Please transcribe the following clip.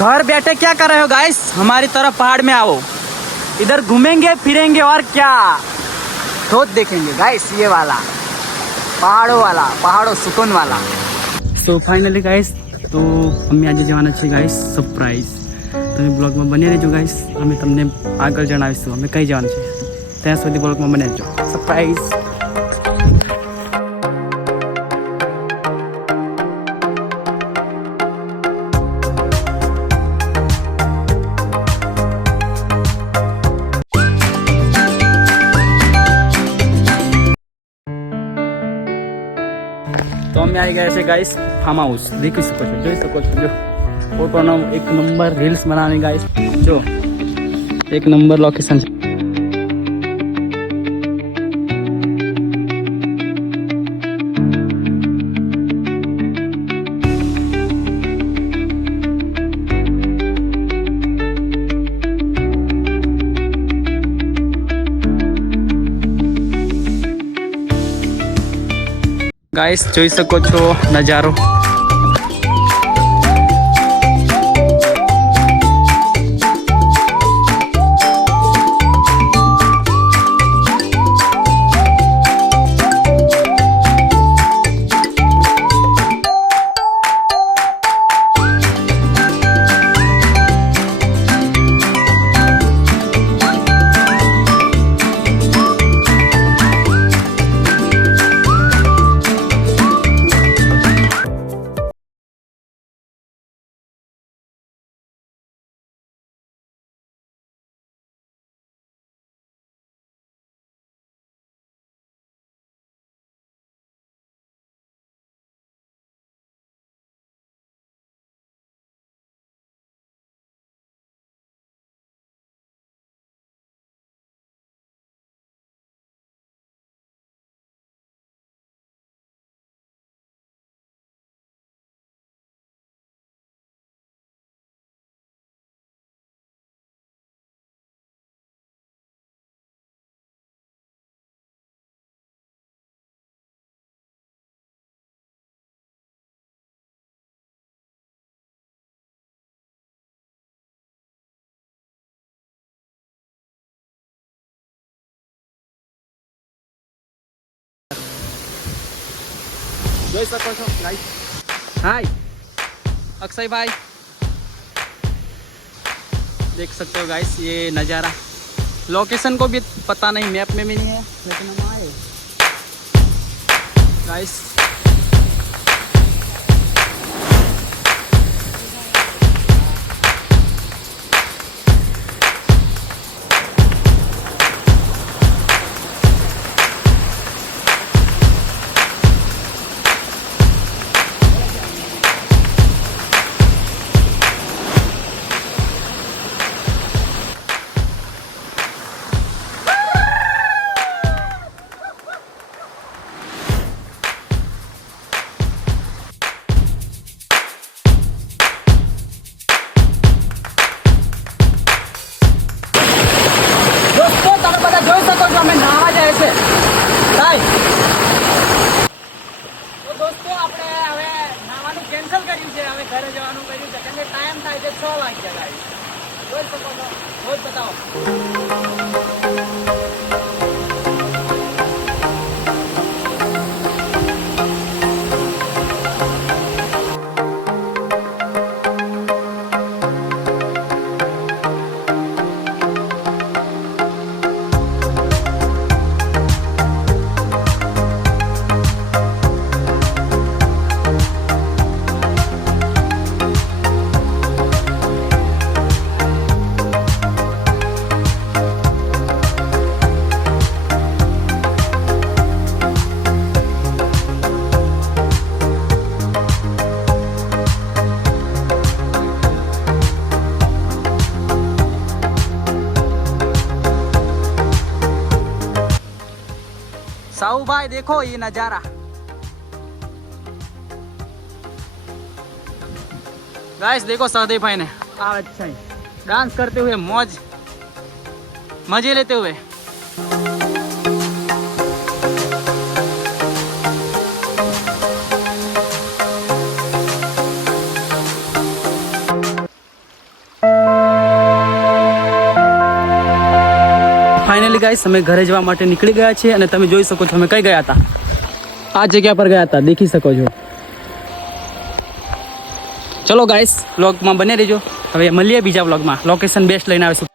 घर बैठे क्या कर रहे हो गाइस, हमारी तरफ पहाड़ में आओ, इधर घूमेंगे फिरेंगे और क्या धोत देखेंगे गाइस, ये वाला पहाड़ों सुकून वाला। सो फाइनली गाइस, तो અમે આજે જવાના છીએ ગાઈસ સરપ્રાઈઝ। તમે બ્લોગમાં બની રહેજો ગાઈસ, અમે તમને આગળ જણાવીશું અમે કઈ જવાનું છે, ત્યાં સુધી બ્લોગમાં બની રહેજો। સરપ્રાઈઝ। तो અમે આવી ગયા છે ગાઈસ ફાર્મ હાઉસ, દેખી શકો છો, જોઈ શકો છો, જો ફોટોનો એક નંબર રીલ્સ બનાવવાની ગાઈસ, જો એક નંબર લોકેશન છે। ગાઈસ જોઈ શકો છો નજારો, જોઈ શકો છો ગાઈસ। हाय अक्षय भाई, देख सकते हो गाइस ये नज़ारा, लोकेशन को भी पता नहीं, मैप में भी नहीं है, लेकिन हम आए गाइस। અમે નાવા જાય છે ભાઈ, તો દોસ્તો આપણે હવે નાવાનું કેન્સલ કર્યું છે, હવે ઘરે જવાનું કર્યું છે, કેમ કે ટાઈમ થાય છે 6 વાગ્યા ગાઈસ, જોઈ શકો છો, રોજ બતાવો। साहू भाई देखो ये नजारा, गाइस देखो सहदेव भाई ने अच्छा डांस करते हुए मजे लेते हुए। ફાઇનલી ગાઈસ અમે ઘરે જવા માટે નીકળી ગયા છીએ અને તમે જોઈ શકો છો અમે કઈ ગયા હતા. આ જગ્યા પર ગયા હતા, દેખી શકો છો. ચલો ગાઈસ, વ્લોગમાં બને રહેજો. હવે મળીએ બીજા વ્લોગમાં. લોકેશન બેસ્ટ લઈને આવીશું.